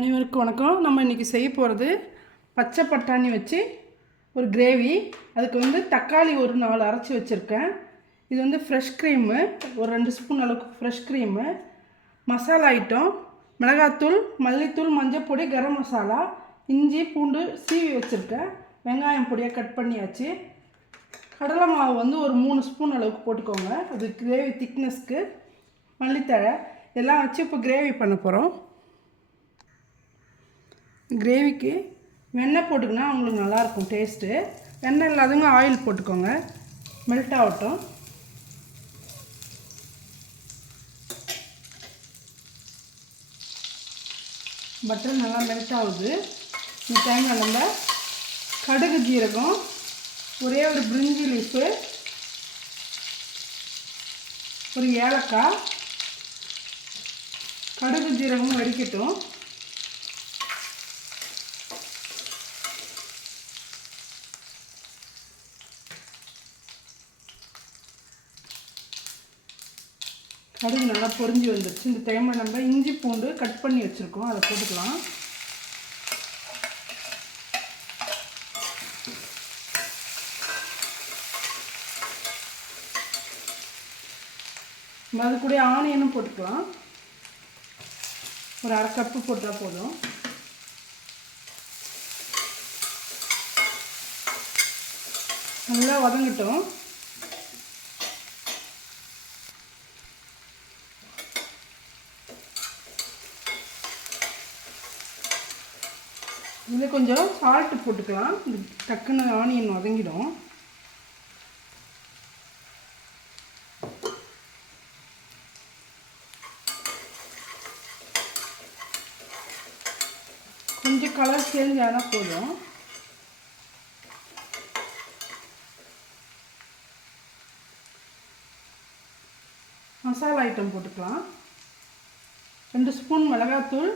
அனைவருக்கும் வணக்கம். நம்ம இன்றைக்கி செய்ய போகிறது பச்சை பட்டாணி வச்சு ஒரு கிரேவி. அதுக்கு தக்காளி ஒரு 4 அரைச்சி வச்சுருக்கேன். இது ஃப்ரெஷ் க்ரீமு ஒரு 2 ஸ்பூன் அளவுக்கு ஃப்ரெஷ் க்ரீமு, மசாலா ஐட்டம் மிளகாத்தூள், மல்லித்தூள், மஞ்சள் பொடி, கரம் மசாலா, இஞ்சி பூண்டு சீவி வச்சுருக்கேன். வெங்காயம் பொடியாக கட் பண்ணியாச்சு. கடலை மாவு ஒரு 3 ஸ்பூன் அளவுக்கு போட்டுக்கோங்க. அது கிரேவி திக்னஸ்க்கு. மல்லித்தழை எல்லாம் வச்சு இப்போ கிரேவி பண்ண போகிறோம். கிரேவிக்கு வெண்ணெய் போட்டுக்கினா உங்களுக்கு நல்லாயிருக்கும் டேஸ்ட்டு. வெண்ணெய் இல்லாதவங்க ஆயில் போட்டுக்கோங்க. மெல்ட் ஆகட்டும். பட்டர் நல்லா மெல்ட் ஆகுது. இந்த டைமில் நம்ம கடுகு ஜீரகம், ஒரே ஒரு பிரிஞ்சி லீஃபு, ஒரு ஏலக்காய், கடுகு ஜீரகம் வெடிக்கட்டும். கடுகு நல்லா பொரிஞ்சு வந்துடுச்சு. இந்த டைமில் நம்ம இஞ்சி பூண்டு கட் பண்ணி வச்சுருக்கோம், அதை போட்டுக்கலாம். அது கூட ஆனியனும் போட்டுக்கலாம். ஒரு 1/2 கப்பு போட்டால் போதும். நல்லா வதங்கட்டும். இதில் கொஞ்சம் சால்ட்டு போட்டுக்கலாம். டக்குன்னு ஆனியன் வதங்கிடும். கொஞ்சம் கலர் சேஞ்ச் ஆனால் போதும். மசாலா ஐட்டம் போட்டுக்கலாம். 2 ஸ்பூன் மிளகாத்தூள்,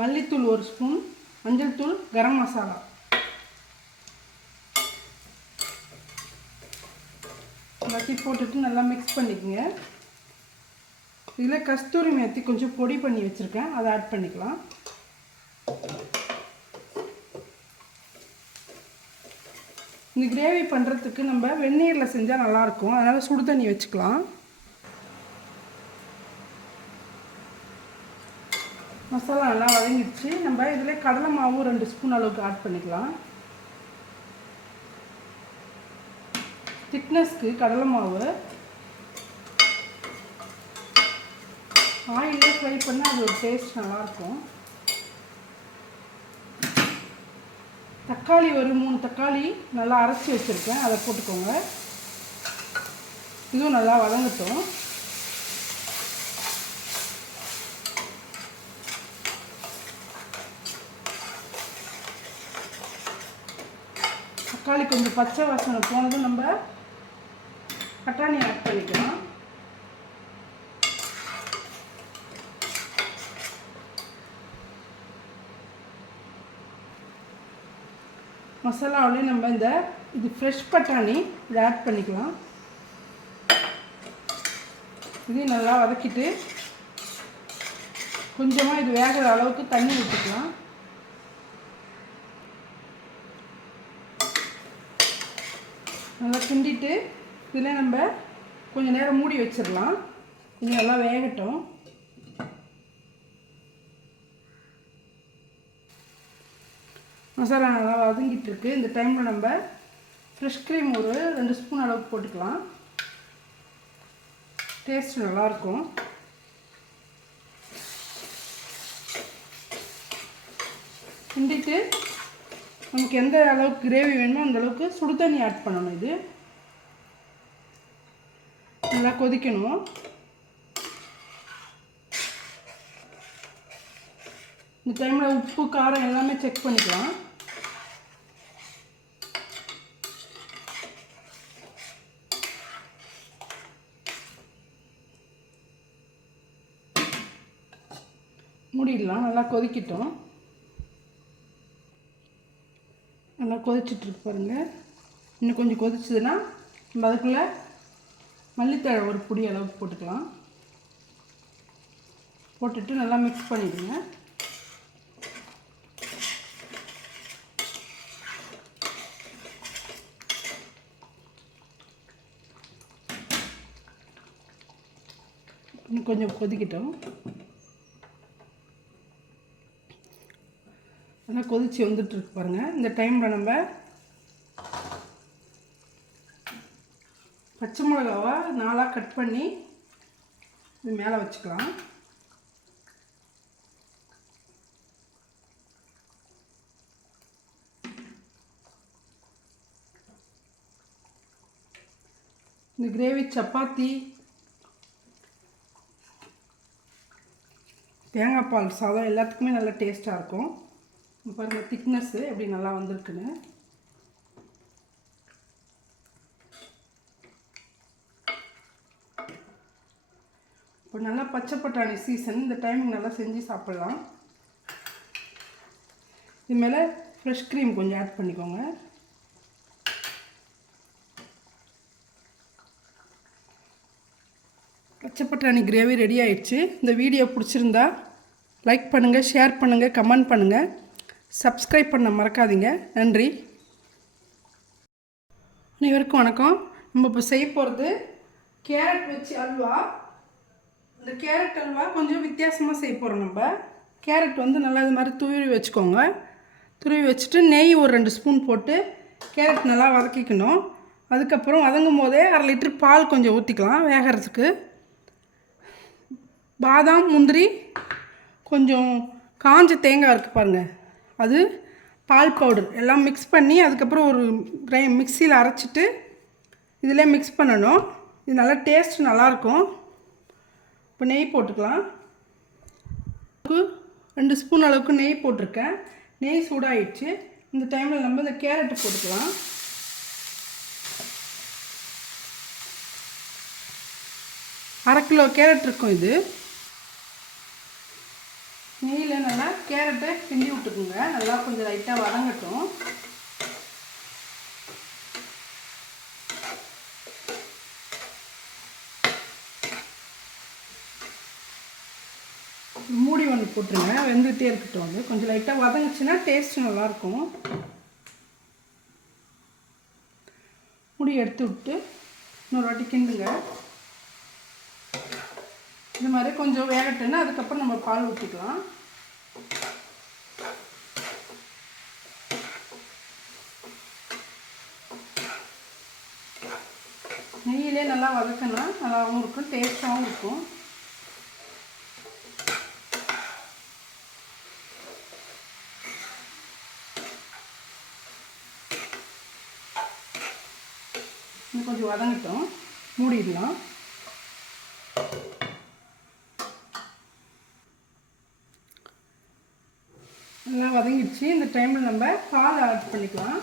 மல்லித்தூள் 1 ஸ்பூன், மஞ்சள் தூள், கரம் மசாலா. எல்லாத்தையும் போட்டுட்டு நல்லா மிக்ஸ் பண்ணிக்கோங்க. இதில் கஸ்தூரி மேத்தி கொஞ்சம் பொடி பண்ணி வச்சுருக்கேன், அதை ஆட் பண்ணிக்கலாம். இந்த கிரேவி பண்ணுறதுக்கு நம்ம வெந்நீரில் செஞ்சால் நல்லாயிருக்கும். அதனால் சுடு தண்ணி வச்சுக்கலாம். மசாலா நல்லா வதங்கிடுச்சு. நம்ம இதில் கடலை மாவு 2 ஸ்பூன் அளவுக்கு ஆட் பண்ணிக்கலாம். திக்னஸ்க்கு கடலை மாவு ஆயிலே ஃப்ரை பண்ணால் அது ஒரு டேஸ்ட் நல்லாயிருக்கும். தக்காளி ஒரு 3 தக்காளி நல்லா அரைச்சி வச்சுருக்கேன், அதை போட்டுக்கோங்க. இதுவும் நல்லா வதங்கட்டும். தக்காளி கொஞ்சம் பச்சை வாசனை போனதும் நம்ம பட்டாணி ஆட் பண்ணிக்கலாம். மசாலாவிலே நம்ம இது ஃப்ரெஷ் பட்டாணி இதை ஆட் பண்ணிக்கலாம். இதையும் நல்லா வதக்கிட்டு கொஞ்சமாக இது வேகிற அளவுக்கு தண்ணி ஊற்றிக்கலாம். நல்லா கிண்டிட்டு இதில் நம்ம கொஞ்சம் நேரம் மூடி வச்சிடலாம். இது நல்லா வேகட்டும். மசாலா நல்லா வதங்கிட்டு இருக்கு. இந்த டைமில் நம்ம ஃப்ரெஷ் க்ரீம் ஒரு 2 ஸ்பூன் அளவுக்கு போட்டுக்கலாம். டேஸ்ட் நல்லாயிருக்கும். கிண்டிட்டு நமக்கு எந்த அளவுக்கு கிரேவி வேணுமோ அந்த அளவுக்கு சுடு தண்ணி ஆட் பண்ணணும். இது நல்லா கொதிக்கணும். இந்த டைமில் உப்பு காரம் எல்லாமே செக் பண்ணிக்கலாம். மூடிடலாம். நல்லா கொதிக்கட்டும். நல்லா கொதிச்சிட்ருக்கு பாருங்கள். இன்னும் கொஞ்சம் கொதிச்சதுன்னா நம்ம அதுக்குள்ளே மல்லித்தழை ஒரு பொடி அளவுக்கு போட்டுக்கலாம். போட்டுட்டு நல்லா மிக்ஸ் பண்ணிடுங்க. இன்னும் கொஞ்சம் கொதிக்கிட்டோம். ஆனால் கொதிச்சு வந்துட்டுருக்கு பாருங்கள். இந்த டைமில் நம்ம பச்சை மிளகாவை 4ஆக கட் பண்ணி இது மேலே வச்சுக்கலாம். இந்த கிரேவி சப்பாத்தி, தேங்காய் பால் சாதம் எல்லாத்துக்குமே நல்லா டேஸ்ட்டாக இருக்கும். பாருங்கள் திக்னஸ்ஸு எப்படி நல்லா வந்திருக்குன்னு. இப்போ நல்லா பச்சை பட்டாணி சீசன், இந்த டைமிங் நல்லா செஞ்சு சாப்பிட்லாம். இது மேலே ஃப்ரெஷ் க்ரீம் கொஞ்சம் ஆட் பண்ணிக்கோங்க. பச்சை பட்டாணி கிரேவி ரெடி ஆயிடுச்சு. இந்த வீடியோ பிடிச்சிருந்தா லைக் பண்ணுங்கள், ஷேர் பண்ணுங்கள், கமெண்ட் பண்ணுங்கள், சப்ஸ்கிரைப் பண்ண மறக்காதீங்க. நன்றி. அனைவருக்கும் வணக்கம். நம்ம இப்போ செய்ய போகிறது கேரட் வச்சு அல்வா. இந்த கேரட் அல்வா கொஞ்சம் வித்தியாசமாக செய்ய போகிறோம். நம்ம கேரட் வந்து நல்லா இது மாதிரி துருவி வச்சுக்கோங்க. துருவி வச்சுட்டு நெய் ஒரு 2 ஸ்பூன் போட்டு கேரட் நல்லா வதக்கிக்கணும். அதுக்கப்புறம் வதங்கும் போதே 1/2 லிட்டர் பால் கொஞ்சம் ஊற்றிக்கலாம் வேகிறதுக்கு. பாதாம், முந்திரி, கொஞ்சம் காஞ்ச தேங்காய் இருக்குது பாருங்கள், அது, பால் பவுடர் எல்லாம் மிக்ஸ் பண்ணி அதுக்கப்புறம் ஒரு மிக்சியில் அரைச்சிட்டு இதில் மிக்ஸ் பண்ணணும். இது நல்லா டேஸ்ட் நல்லாயிருக்கும். இப்போ நெய் போட்டுக்கலாம். 2 ஸ்பூன் அளவுக்கு நெய் போட்டிருக்கேன். நெய் சூடாகிடுச்சு. இந்த டைமில் நம்ம இந்த கேரட்டு போட்டுக்கலாம். அரை கிலோ கேரட் இருக்கும். இது நெய்யில் நல்லா கேரட்டை கிண்டி விட்டுக்குங்க. நல்லா கொஞ்சம் லைட்டாக வதங்கட்டும். மூடி ஒன்று போட்டுருங்க, வெந்துகிட்டே இருக்கட்டும். அது கொஞ்சம் லைட்டாக வதங்குச்சுன்னா டேஸ்ட் நல்லாயிருக்கும். மூடி எடுத்து விட்டு இன்னொரு வாட்டி கிண்டுங்க. இது மாதிரி கொஞ்சம் வேகட்டுன்னு அதுக்கப்புறம் நம்ம பால் ஊற்றிக்கலாம். நெய்யிலே நல்லா வதக்கணும். நல்லாவும் இருக்கும், டேஸ்ட்டாகவும் இருக்கும். இன்னும் கொஞ்சம் வதங்கட்டும், மூடிடலாம். நல்லா வதங்கிடுச்சு. இந்த டைமில் நம்ம பால் ஆட் பண்ணிக்கலாம்.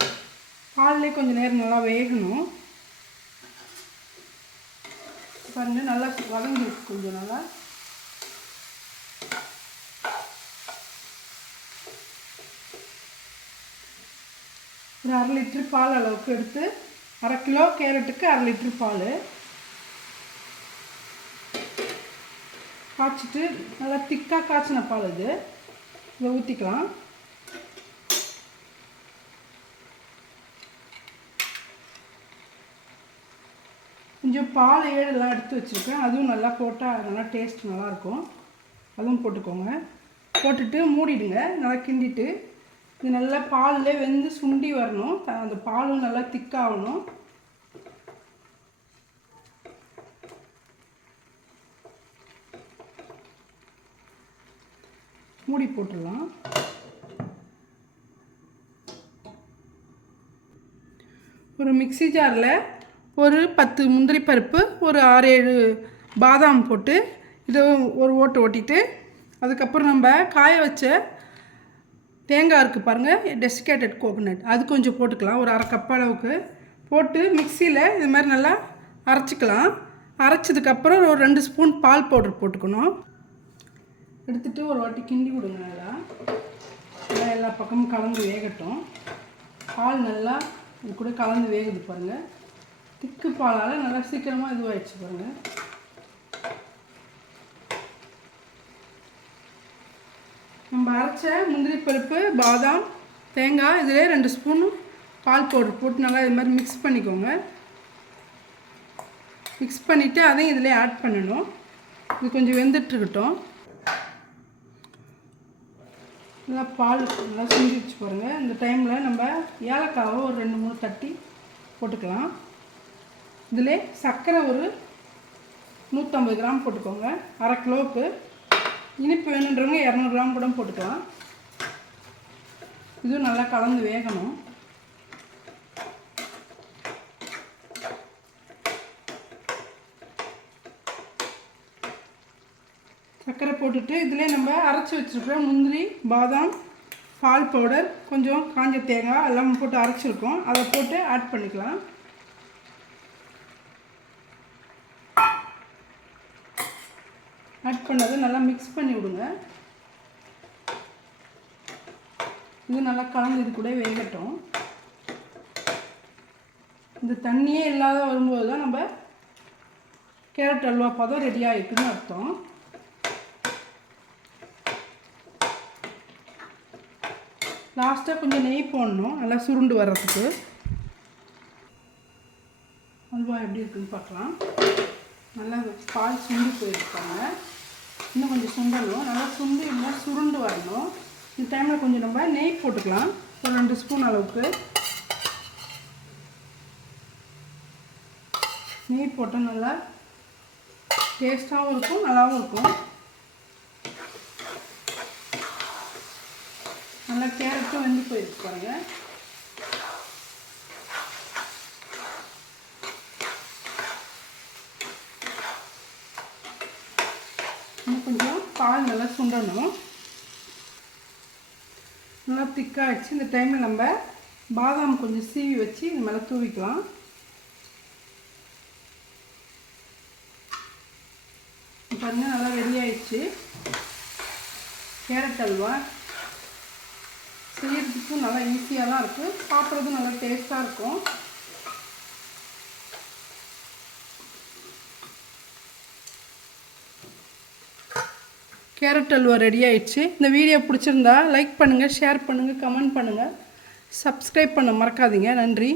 பால்லே கொஞ்சம் நேரம் நல்லா வேகணும். பாருங்கள் நல்லா வதங்கிடுச்சு. கொஞ்சம் நல்லா ஒரு 1/2 லிட்டர் பால் அளவுக்கு எடுத்து, 1/2 கிலோ கேரட்டுக்கு 1/2 லிட்டர் பால் காய்ச்சிட்டு நல்லா திக்காக காய்ச்சின பால் இது. இதை ஊற்றிக்கலாம். கொஞ்சம் பால் ஏடெல்லாம் எடுத்து வச்சுருக்கேன், அதுவும் நல்லா போட்டால் நல்லா டேஸ்ட் நல்லாயிருக்கும். அதுவும் போட்டுக்கோங்க. போட்டுட்டு மூடிடுங்க. நல்லா கிண்டிட்டு இது நல்லா பாலில் வெந்து சுண்டி வரணும். அந்த பாலும் நல்லா திக்காகணும். மூடி போட்டுடலாம். ஒரு மிக்ஸி ஜாரில் ஒரு 10 முந்திரி பருப்பு, ஒரு 6-7 பாதாம் போட்டு இதை ஒரு ஓட்டு ஓட்டிட்டு, அதுக்கப்புறம் நம்ம காய வச்ச தேங்காய் இருக்குது பாருங்கள், டெசிகேட்டட் கோகோனட், அது கொஞ்சம் போட்டுக்கலாம். ஒரு 1/2 கப் அளவுக்கு போட்டு மிக்சியில் இது மாதிரி நல்லா அரைச்சிக்கலாம். அரைச்சதுக்கப்புறம் ஒரு 2 ஸ்பூன் பால் பவுடர் போட்டுக்கணும். எடுத்துகிட்டு ஒரு வாட்டி கிண்டி விடுங்க. நல்லா எல்லா பக்கமும் கலந்து வேகட்டும். பால் நல்லா இது கூட கலந்து வேகுது பாருங்கள். திக்கு பாலால் நல்லா சீக்கிரமாக இதுவாகிடுச்சு பாருங்கள். நம்ம அரைச்ச முந்திரி பருப்பு, பாதாம், தேங்காய் இதில் 2 ஸ்பூன் பால் பவுடர் போட்டு நல்லா இது மாதிரி மிக்ஸ் பண்ணிக்கோங்க. மிக்ஸ் பண்ணிவிட்டு அதையும் இதில் ஆட் பண்ணணும். இது கொஞ்சம் வெந்துட்டுருக்கட்டும். நல்லா பால் நல்லா சிந்தி வச்சு பாருங்கள். இந்த டைமில் நம்ம ஏலக்காவை ஒரு 2-3 தட்டி போட்டுக்கலாம். இதிலே சர்க்கரை ஒரு 150 கிராம் போட்டுக்கோங்க. அரை கிலோவுக்கு. இனிப்பு வேணுன்றவங்க 200 கிராம் கூட போட்டுக்கலாம். இதுவும் நல்லா கலந்து வேகணும். சர்க்கரை போட்டுட்டு இதிலே நம்ம அரைச்சி வச்சுருக்கிற முந்திரி, பாதாம், பால் பவுடர், கொஞ்சம் காஞ்ச தேங்காய் எல்லாம் போட்டு அரைச்சிருக்கோம். அதை போட்டு ஆட் பண்ணிக்கலாம். ஆட் பண்ணதை நல்லா மிக்ஸ் பண்ணி விடுங்க. இது நல்லா கலந்து இது கூட வேகட்டும். இந்த தண்ணியே இல்லாத வரும்போது தான் நம்ம கேரட் அல்வா பதம் ரெடியாக இருக்குதுன்னு அர்த்தம். லாஸ்ட்டாக கொஞ்சம் நெய் போடணும் நல்லா சுருண்டு வர்றதுக்கு. அல்வா எப்படி இருக்குதுன்னு பார்க்கலாம். நல்லா பால் சுண்டி போயிருக்காங்க. இன்னும் கொஞ்சம் சுண்டணும். நல்லா சுண்டி இல்லை சுருண்டு வரணும். இந்த டைமில் கொஞ்சம் நம்ம நெய் போட்டுக்கலாம். ஒரு 2 ஸ்பூன் அளவுக்கு நெய் போட்டால் நல்லா டேஸ்ட்டாகவும் இருக்கும், நல்லாவும் இருக்கும். நல்லா கேரட்டும் வெந்து போயிருக்கு பாருங்கள். இன்னும் கொஞ்சம் பால் நல்லா சுண்டணும். நல்லா திக்காகிடுச்சு. இந்த டைமில் நம்ம பாதாம் கொஞ்சம் சீவி வச்சு இது மேலே தூவிக்கலாம். பாருங்கள் நல்லா ரெடி ஆயிடுச்சு. கேரட் அல்வா செய்யறதுக்கும் நல்லா ஈஸியாக தான் இருக்குது. சாப்பிட்றதும் நல்லா டேஸ்ட்டாக இருக்கும். கேரட் அல்வா ரெடி ஆயிடுச்சு. இந்த வீடியோ பிடிச்சிருந்தா லைக் பண்ணுங்கள், ஷேர் பண்ணுங்கள், கமெண்ட் பண்ணுங்கள், சப்ஸ்கிரைப் பண்ண மறக்காதீங்க. நன்றி.